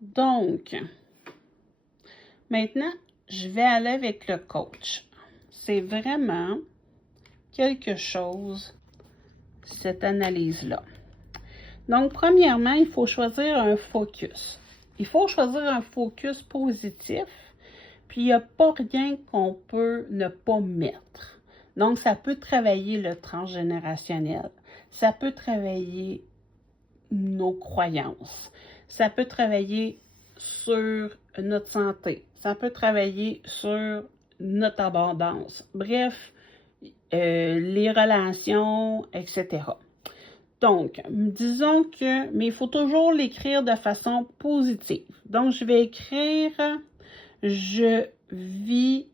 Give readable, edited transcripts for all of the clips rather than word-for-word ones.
Donc, maintenant, je vais aller avec le coach. C'est vraiment quelque chose, cette analyse-là. Donc, premièrement, il faut choisir un focus. Il faut choisir un focus positif, puis il n'y a pas rien qu'on peut ne pas mettre. Donc, ça peut travailler le transgénérationnel, ça peut travailler nos croyances, ça peut travailler sur notre santé, ça peut travailler sur notre abondance, bref, les relations, etc. Donc, disons que, mais il faut toujours l'écrire de façon positive. Donc, je vais écrire « Je vis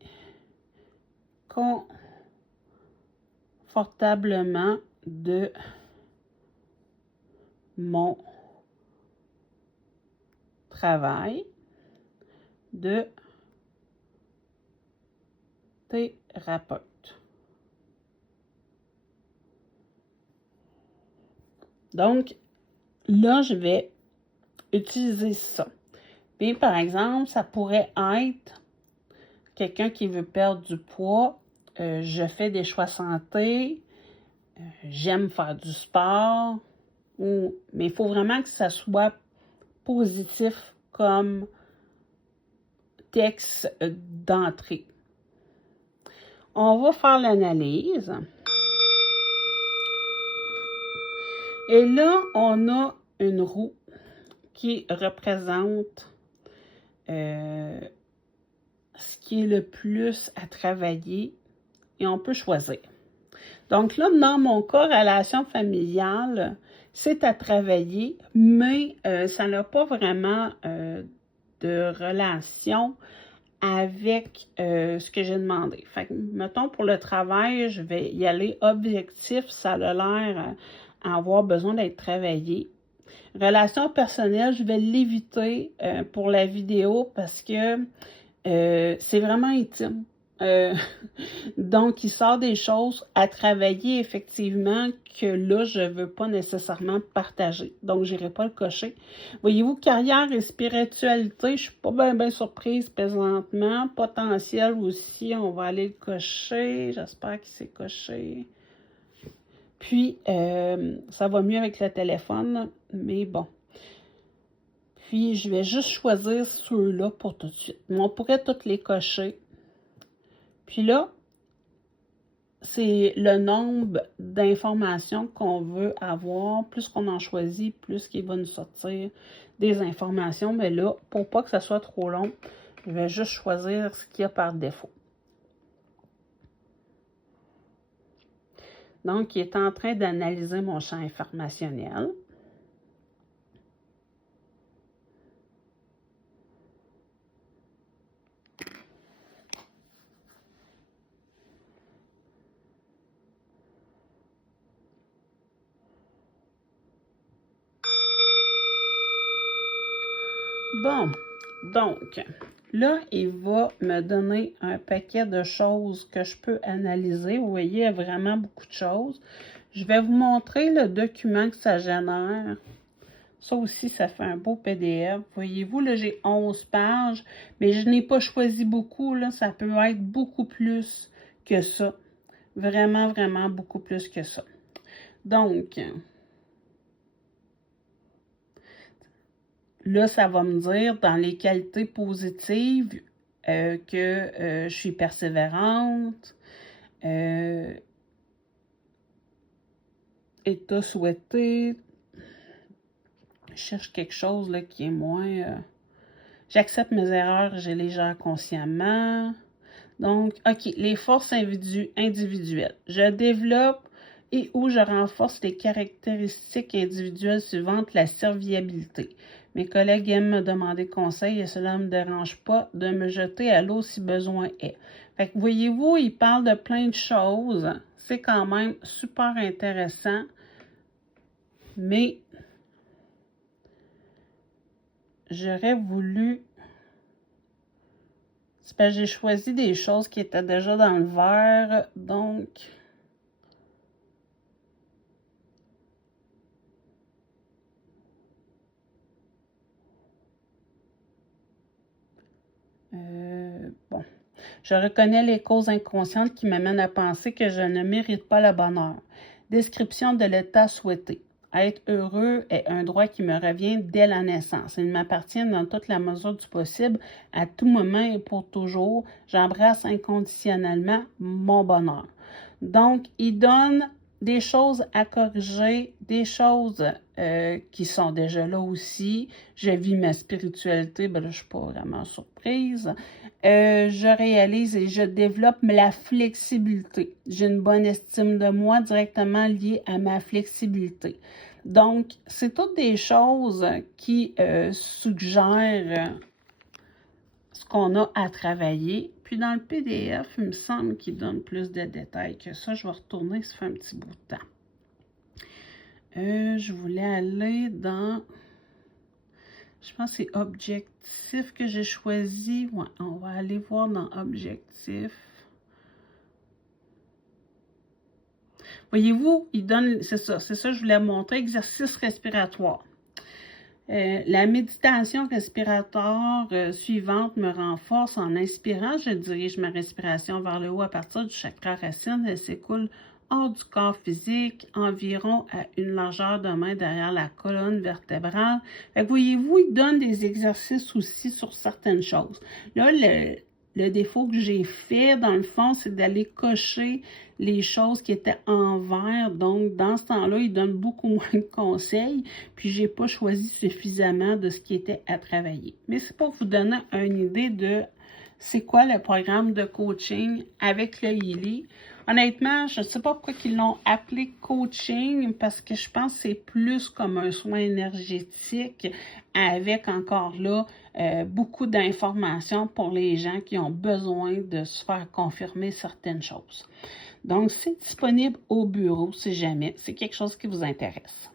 confortablement de mon travail de thérapeute. » Donc, là, je vais utiliser ça. Puis, par exemple, ça pourrait être quelqu'un qui veut perdre du poids. Je fais des choix santé. J'aime faire du sport. Mais il faut vraiment que ça soit positif comme texte d'entrée. On va faire l'analyse. Et là, on a une roue qui représente ce qui est le plus à travailler et on peut choisir. Donc là, dans mon cas, relation familiale, c'est à travailler, mais ça n'a pas vraiment de relation avec ce que j'ai demandé. Fait que, mettons, pour le travail, je vais y aller objectif, ça a l'air à avoir besoin d'être travaillé. Relation personnelle, je vais l'éviter pour la vidéo parce que c'est vraiment intime. Donc, il sort des choses à travailler effectivement que là, je ne veux pas nécessairement partager. Donc, je n'irai pas le cocher. Voyez-vous, carrière et spiritualité, je ne suis pas bien surprise présentement. Potentiel aussi, on va aller le cocher. J'espère qu'il s'est coché. Puis, ça va mieux avec le téléphone, mais bon. Puis, je vais juste choisir ceux-là pour tout de suite. Mais on pourrait tous les cocher. Puis là, c'est le nombre d'informations qu'on veut avoir. Plus qu'on en choisit, plus qu'il va nous sortir des informations. Mais là, pour pas que ça soit trop long, je vais juste choisir ce qu'il y a par défaut. Donc, il est en train d'analyser mon champ informationnel. Bon, donc, là, il va me donner un paquet de choses que je peux analyser. Vous voyez, il y a vraiment beaucoup de choses. Je vais vous montrer le document que ça génère. Ça aussi, ça fait un beau PDF. Voyez-vous, là, j'ai 11 pages, mais je n'ai pas choisi beaucoup. Là, ça peut être beaucoup plus que ça. Vraiment, vraiment beaucoup plus que ça. Donc, là, ça va me dire dans les qualités positives que je suis persévérante, état souhaité. Je cherche quelque chose là, qui est moins... j'accepte mes erreurs, je les gère consciemment. Donc, OK, les forces individuelles. Je développe et où je renforce les caractéristiques individuelles suivantes, la serviabilité. Mes collègues aiment me demander conseil et cela ne me dérange pas de me jeter à l'eau si besoin est. Fait que voyez-vous, il parle de plein de choses. C'est quand même super intéressant. Mais j'aurais voulu... C'est parce que j'ai choisi des choses qui étaient déjà dans le vert, donc... Bon. Je reconnais les causes inconscientes qui m'amènent à penser que je ne mérite pas le bonheur. Description de l'état souhaité. Être heureux est un droit qui me revient dès la naissance. Il m'appartient dans toute la mesure du possible, à tout moment et pour toujours. J'embrasse inconditionnellement mon bonheur. Donc, il donne des choses à corriger, des choses qui sont déjà là aussi. Je vis ma spiritualité, ben là, je ne suis pas vraiment surprise. Je réalise et je développe la flexibilité. J'ai une bonne estime de moi directement liée à ma flexibilité. Donc, c'est toutes des choses qui suggèrent ce qu'on a à travailler. Puis dans le PDF, il me semble qu'il donne plus de détails que ça. Je vais retourner, ça fait un petit bout de temps. Je voulais aller dans... Je pense que c'est objectif que j'ai choisi. Ouais, on va aller voir dans objectif. Voyez-vous, il donne, c'est ça, je voulais montrer, exercice respiratoire. La méditation respiratoire suivante me renforce en inspirant. Je dirige ma respiration vers le haut à partir du chakra racine. Elle s'écoule hors du corps physique, environ à une largeur de main derrière la colonne vertébrale. Voyez-vous, il donne des exercices aussi sur certaines choses. Là, le défaut que j'ai fait, dans le fond, c'est d'aller cocher les choses qui étaient en vert. Donc, dans ce temps-là, il donne beaucoup moins de conseils. Puis, j'ai pas choisi suffisamment de ce qui était à travailler. Mais c'est pour vous donner une idée de c'est quoi le programme de coaching avec le Healy. Honnêtement, je ne sais pas pourquoi ils l'ont appelé coaching, parce que je pense que c'est plus comme un soin énergétique avec encore là beaucoup d'informations pour les gens qui ont besoin de se faire confirmer certaines choses. Donc, c'est disponible au bureau si jamais c'est quelque chose qui vous intéresse.